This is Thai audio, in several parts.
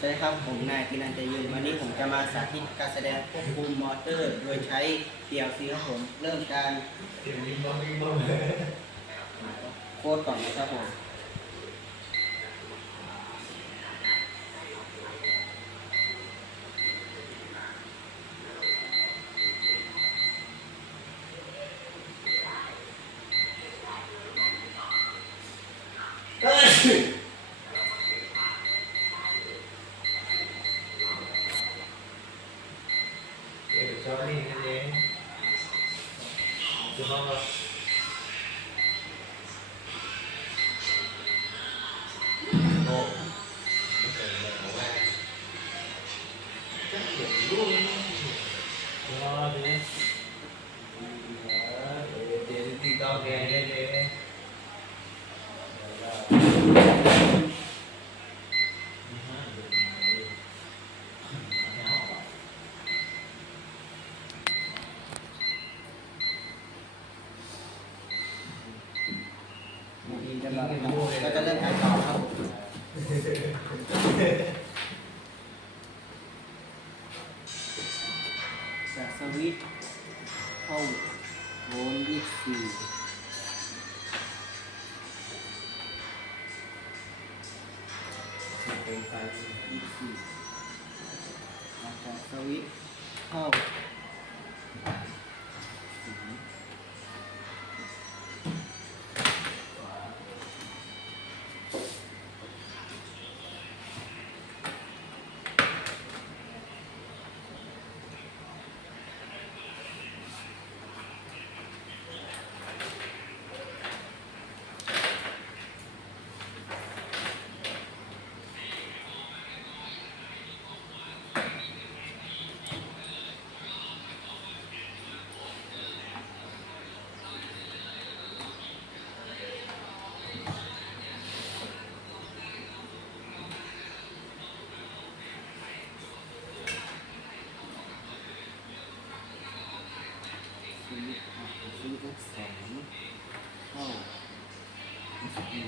สวัสดีครับผมนายกินันใจยืนวันนี้ผมจะมาสาธิตการแสดงควบคุมมอเตอร์ โดยใช้ PLC ครับผมเริ่มการเสียงยิงบ้องยิงบ้องเลโค้ดก่อนนะครับผมเอ้ย funcionaba. No. No, no, no. No, no, no. No, no, no. No, no, no. No, no, กได้เลยดีจะมาก็จะเริ่มการต่อครับจะสวิตช์เข้าโวลต์ยี่สิบสี่เป็นไฟยี่สิบสี่อาจะสวิตช์เข้าสีสวิตช์อะสวิตช์เลขสองเข้า ยี่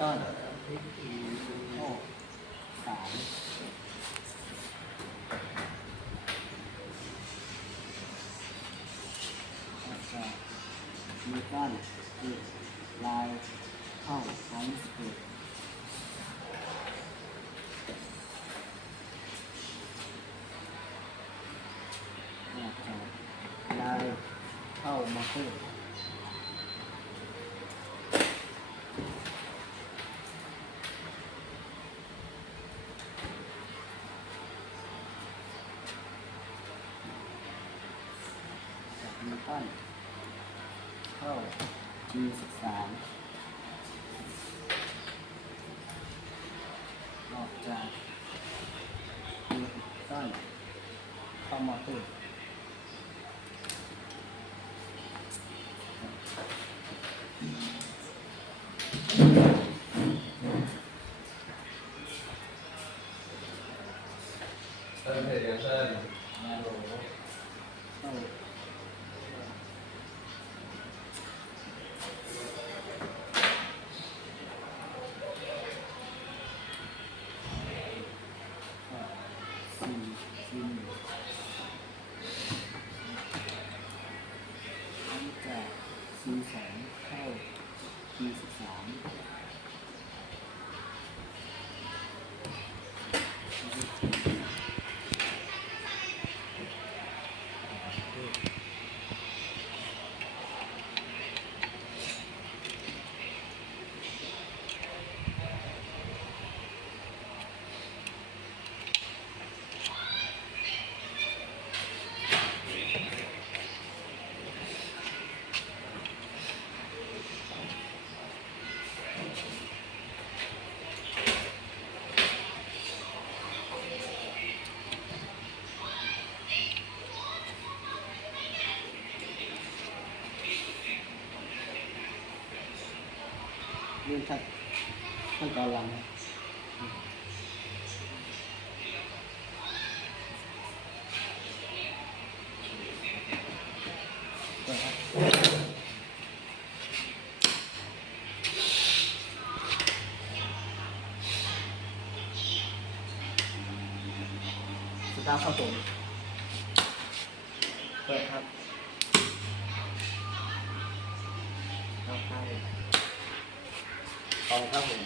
ต้นโอ้สามอาจจะมีก้อนที่ลายเข้าของสเปดลายเข้ามาเพิ่มจานเข้า G สิบสามออกจากนิวตันเข้ามอเตอร์ สี่สองเข้าสี่สิบสาม เรื่องขั้นขั้นตอนหลังนะเปิดครับ สุดท้ายครับผมเปิดครับเอาเข้าเอาครับผม